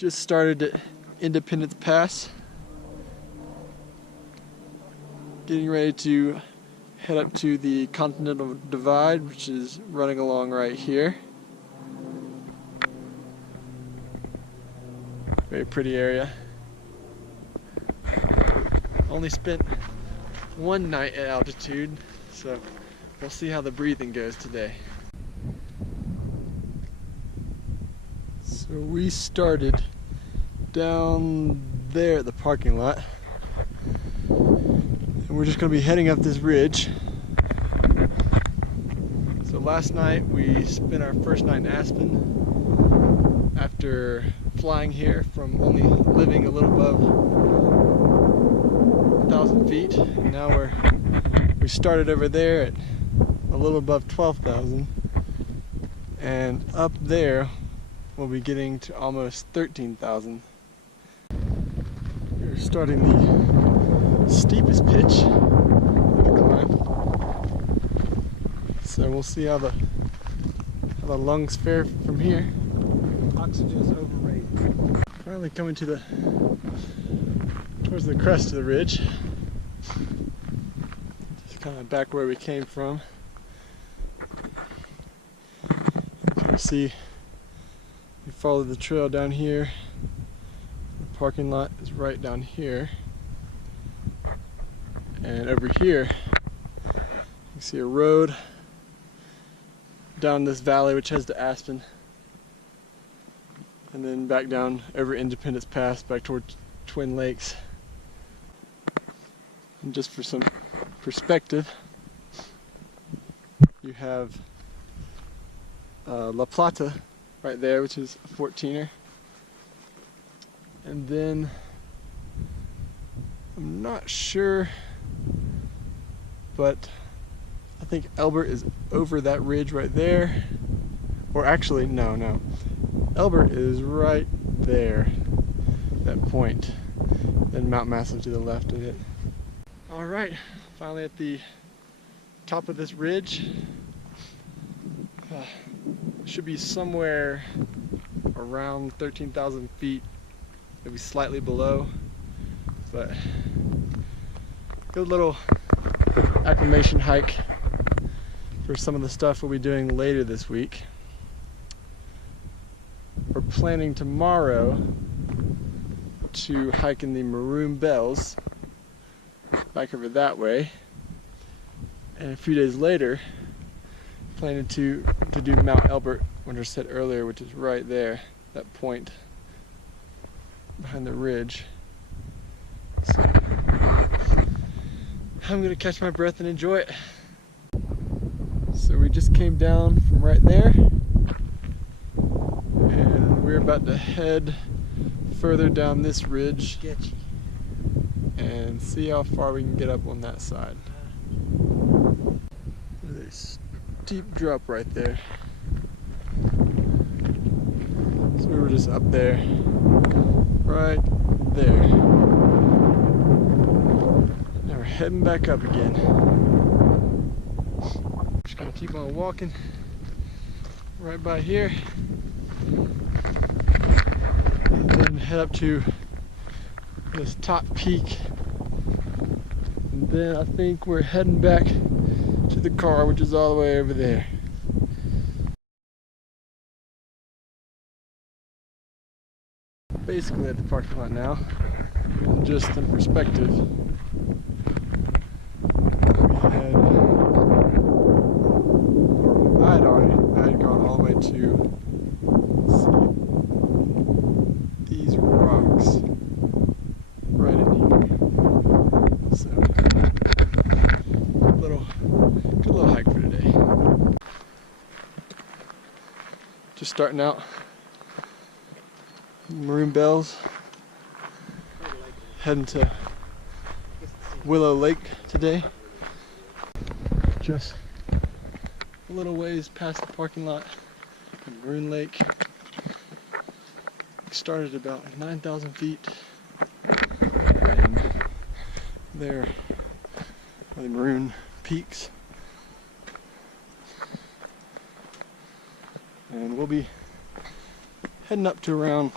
Just started at Independence Pass. Getting ready to head up to the Continental Divide, which is running along right here. Very pretty area. Only spent one night at altitude, so we'll see how the breathing goes today. So we started down there at the parking lot, and we're just going to be heading up this ridge. So last night we spent our first night in Aspen after flying here from only living a little above 1,000 feet. Now we started over there at a little above 12,000, and up there we'll be getting to almost 13,000. We're starting the steepest pitch of the climb, so we'll see how the lungs fare from here. Oxygen is overrated. Finally coming towards the crest of the ridge. Just kind of back where we came from. You can see we follow the trail down here. The parking lot is right down here. And over here, you can see a road down this valley which heads to Aspen. And then back down over Independence Pass back towards Twin Lakes. And just for some perspective, you have La Plata right there, which is a 14er. And then I'm not sure, but I think Elbert is over that ridge right there. Or actually, no. Elbert is right there, that point. Then Mount Massive to the left of it. Alright, finally at the top of this ridge. Should be somewhere around 13,000 feet, maybe slightly below, but good little acclimation hike for some of the stuff we'll be doing later this week. We're planning tomorrow to hike in the Maroon bells back over that way, and a few days later planning to do Mt.Elbert, which I said earlier, which is right there, that point behind the ridge. So I'm gonna catch my breath and enjoy it. So we just came down from right there, and we're about to head further down this ridge and see how far we can get up on that side. There's a steep drop right there. So we were just up there, right there. Now we're heading back up again. Just gonna keep on walking right by here, and then head up to this top peak, and then I think we're heading back to the car, which is all the way over there. Basically at the parking lot now. Just in perspective, I had gone all the way to, let's see, these rocks right in here. So good little hike for today. Just starting out Maroon bells, heading to Willow Lake today. Just a little ways past the parking lot of Maroon Lake. We started about 9,000 feet, and there are the Maroon peaks. And we'll be heading up to around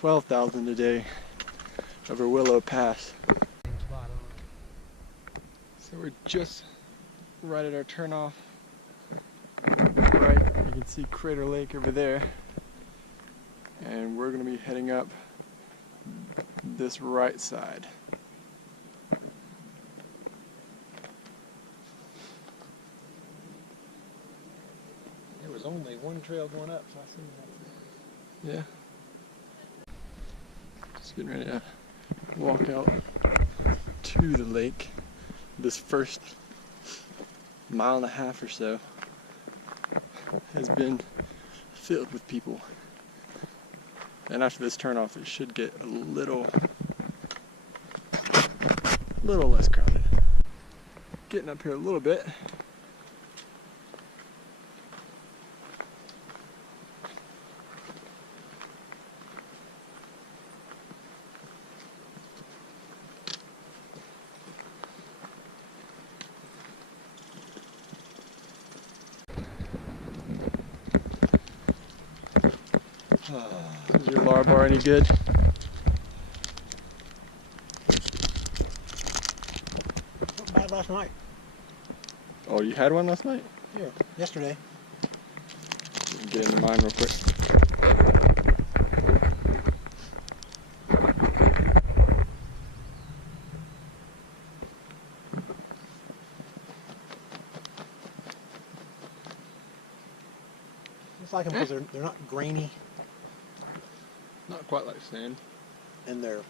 12,000 today over Willow Pass. So we're just right at our turnoff. Right, you can see Crater Lake over there. And we're going to be heading up this right side. There was only one trail going up, so I seen that. Yeah. Just getting ready to walk out to the lake. This first mile and a half or so has been filled with people. And after this turnoff, it should get a little less crowded. Getting up here a little bit. Is your lar bar any good? Not bad last night. Oh, you had one last night? Yeah, yesterday. Get into mine real quick. It's like them because they're not grainy Not quite like sand. and they're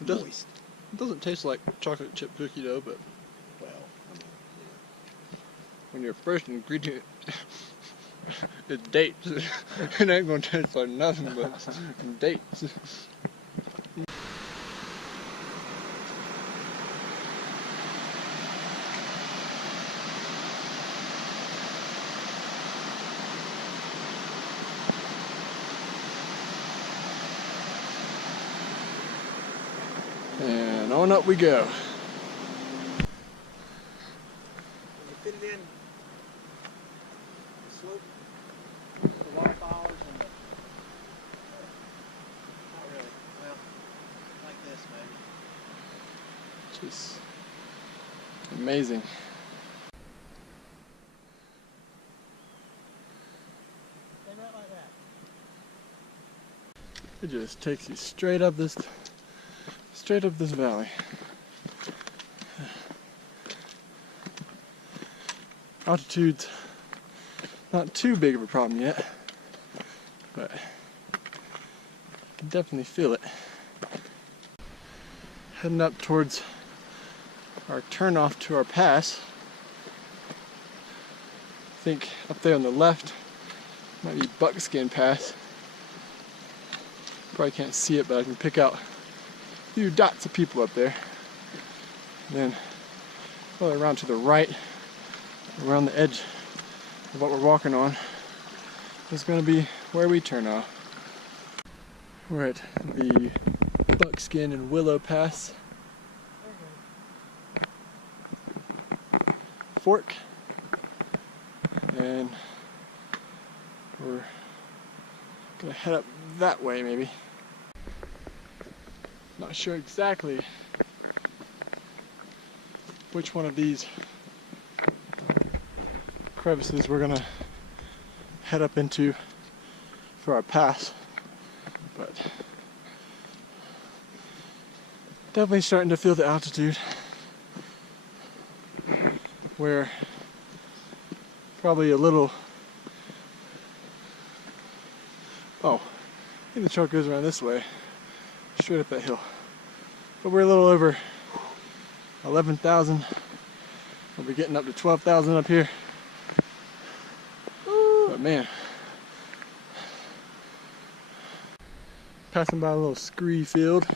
It doesn't, moist. it doesn't taste like chocolate chip cookie dough, but Well, when your first ingredient is dates, it ain't gonna taste like nothing but dates. And on up we go. you fit it in the slope, the waterfalls, and the not really. Well, like this maybe. Just amazing. They right like that. It just takes you straight up this valley. Altitude's not too big of a problem yet, but you can definitely feel it. Heading up towards our turnoff to our pass. I think up there on the left might be Buckskin Pass. Probably can't see it, but I can pick out a few dots of people up there. And then probably around to the right, around the edge of what we're walking on, is going to be where we turn off. We're at the Buckskin and Willow Pass fork, and we're gonna head up that way maybe. Not sure exactly which one of these crevices we're gonna head up into for our pass, but definitely starting to feel the altitude where probably a little, oh, I think the trail goes around this way, straight up that hill. But we're a little over 11,000. We'll be getting up to 12,000 up here. But man, passing by a little scree field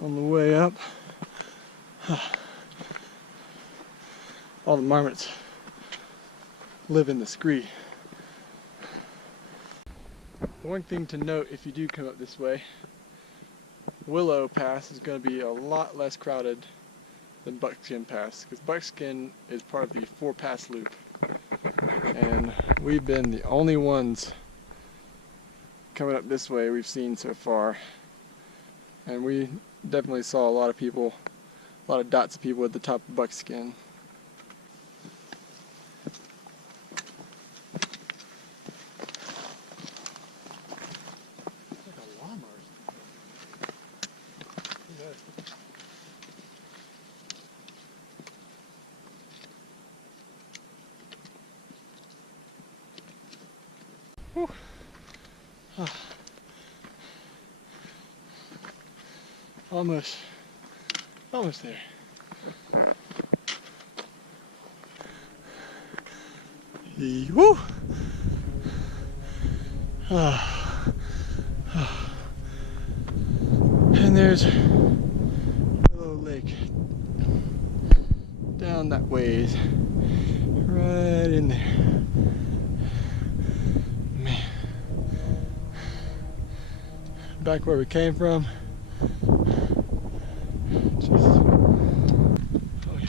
on the way up. All the marmots live in the scree. One thing to note if you do come up this way, Willow Pass is going to be a lot less crowded than Buckskin Pass, because Buckskin is part of the 4-pass loop, and we've been the only ones coming up this way we've seen so far. And we definitely saw a lot of people, a lot of dots of people at the top of Buckskin. It's like a llama or something. Whew. Ah. Almost there. Woo! And there's Willow Lake down that ways, right in there. Man, back where we came from. Just, oh yeah.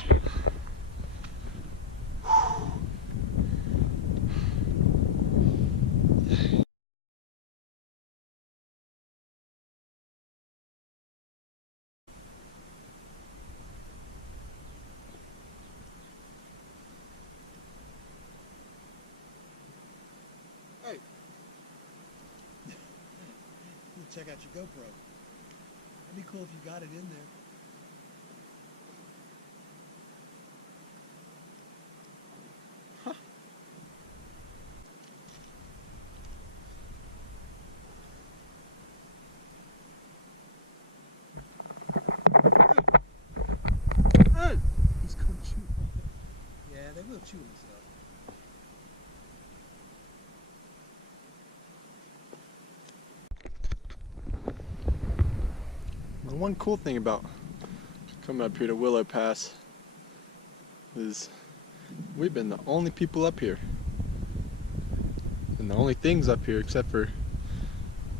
Hey. You check out your GoPro. That'd be cool if you got it in there. Hey! He's gonna chew on it. Yeah, they will chew on stuff. The one cool thing about coming up here to Willow Pass is we've been the only people up here. And the only things up here except for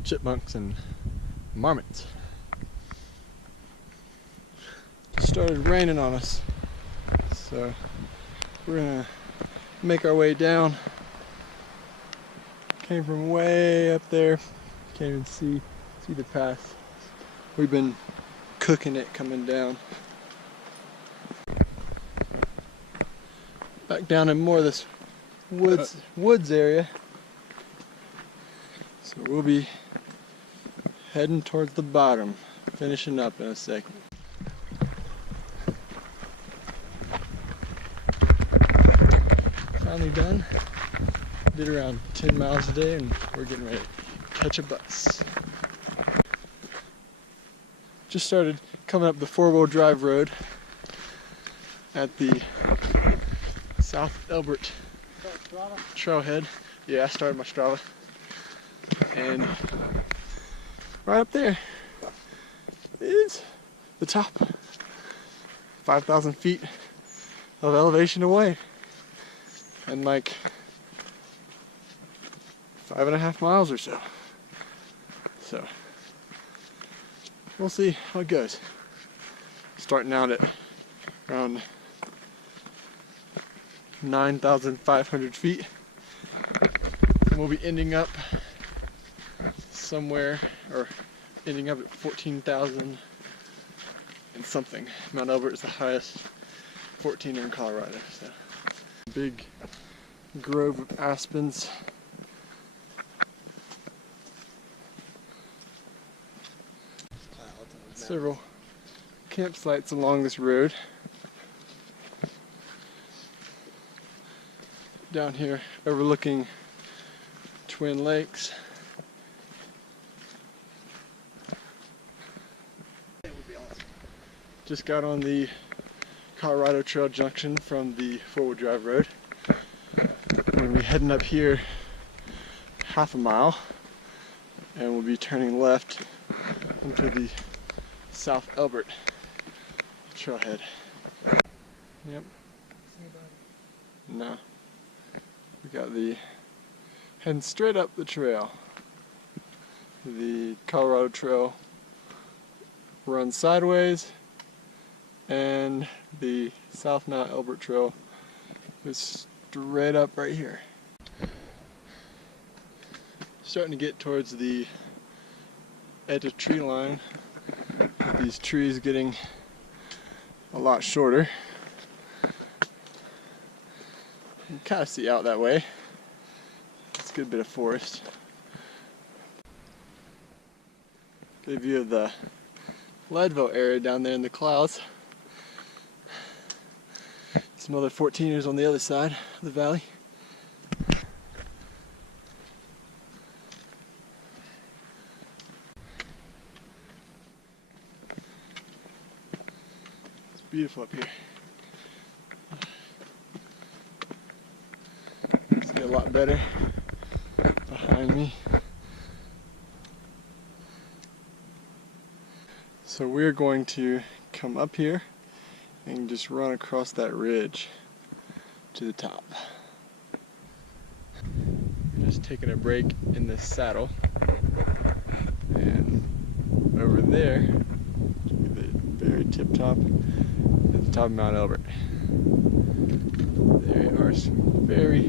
chipmunks and marmots. It started raining on us. So we're gonna make our way down. Came from way up there. Can't even see the path. We've been cooking it coming down. Back down in more of this woods area. So we'll be heading towards the bottom, finishing up in a second. Finally done. Did around 10 miles a day and we're getting ready to catch a bus. Just started coming up the 4-wheel drive road at the Mt.Elbert trailhead. Yeah, I started my Strava. And right up there is the top. 5,000 feet of elevation away. And like 5.5 miles or so. So we'll see how it goes. Starting out at around 9,500 feet. And we'll be ending up somewhere, or ending up at 14,000 and something. Mt.Elbert is the highest, 14 in Colorado. So big grove of aspens. Several campsites along this road. Down here overlooking Twin Lakes. Just got on the Colorado Trail junction from the 4-wheel drive road. We'll be heading up here half a mile and we'll be turning left into the Mt.Elbert trailhead. Yep. No. We got the heading straight up the trail. The Colorado Trail runs sideways and the South Mt.Elbert Trail is straight up right here. starting to get towards the edge of tree line. These trees getting a lot shorter. You can kind of see out that way. It's a good bit of forest. Good view of the Leadville area down there in the clouds. Some other 14ers on the other side of the valley. It's beautiful up here. See a lot better behind me. So we're going to come up here and just run across that ridge to the top. We're just taking a break in the saddle, and over there, the very tip top, at the top of Mt.Elbert. There are some very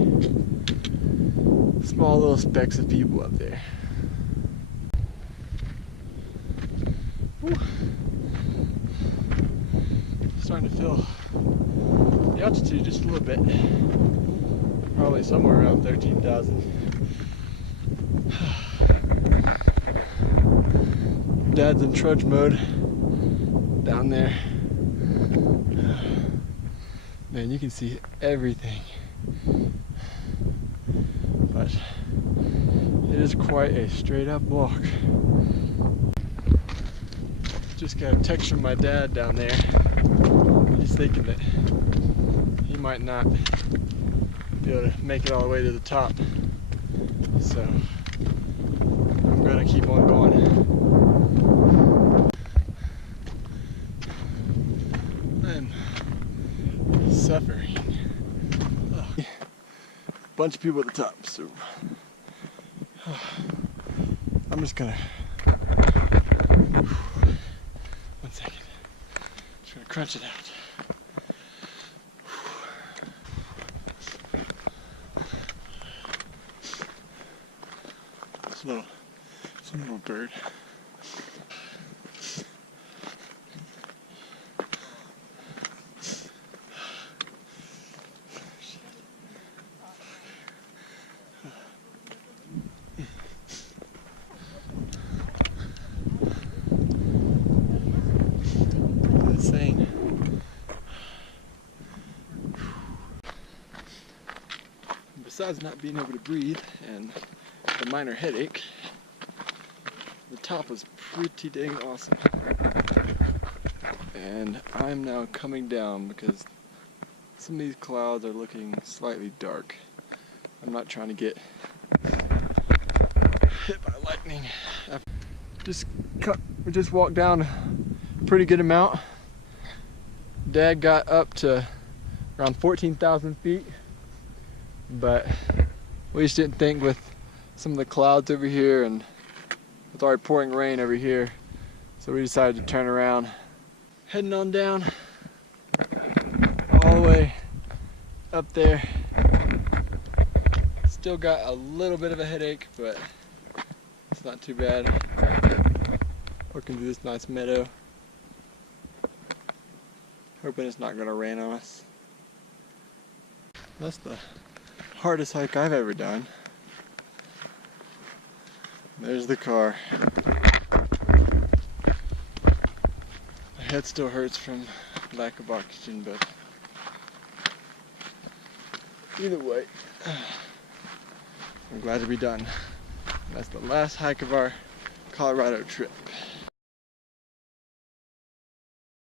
small little specks of people up there. Whew. Starting to feel the altitude just a little bit. Probably somewhere around 13,000. Dad's in trudge mode down there. Man, you can see everything. But it is quite a straight up walk. Just got a text from my dad down there. He's thinking that he might not be able to make it all the way to the top. So I'm gonna keep on going. I'm suffering. Bunch of people at the top, so I'm just gonna, one second, just gonna crunch it out. Some little bird. Insane. Besides not being able to breathe and the minor headache, the top was pretty dang awesome. And I'm now coming down because some of these clouds are looking slightly dark. I'm not trying to get hit by lightning. We just walked down a pretty good amount. Dad got up to around 14,000 feet, but we just didn't think with some of the clouds over here and with already pouring rain over here, so we decided to turn around. Heading on down all the way up there. Still got a little bit of a headache, but it's not too bad. Working through this nice meadow. Hoping it's not gonna rain on us. That's the hardest hike I've ever done. There's the car. My head still hurts from lack of oxygen, but either way, I'm glad to be done. That's the last hike of our Colorado trip.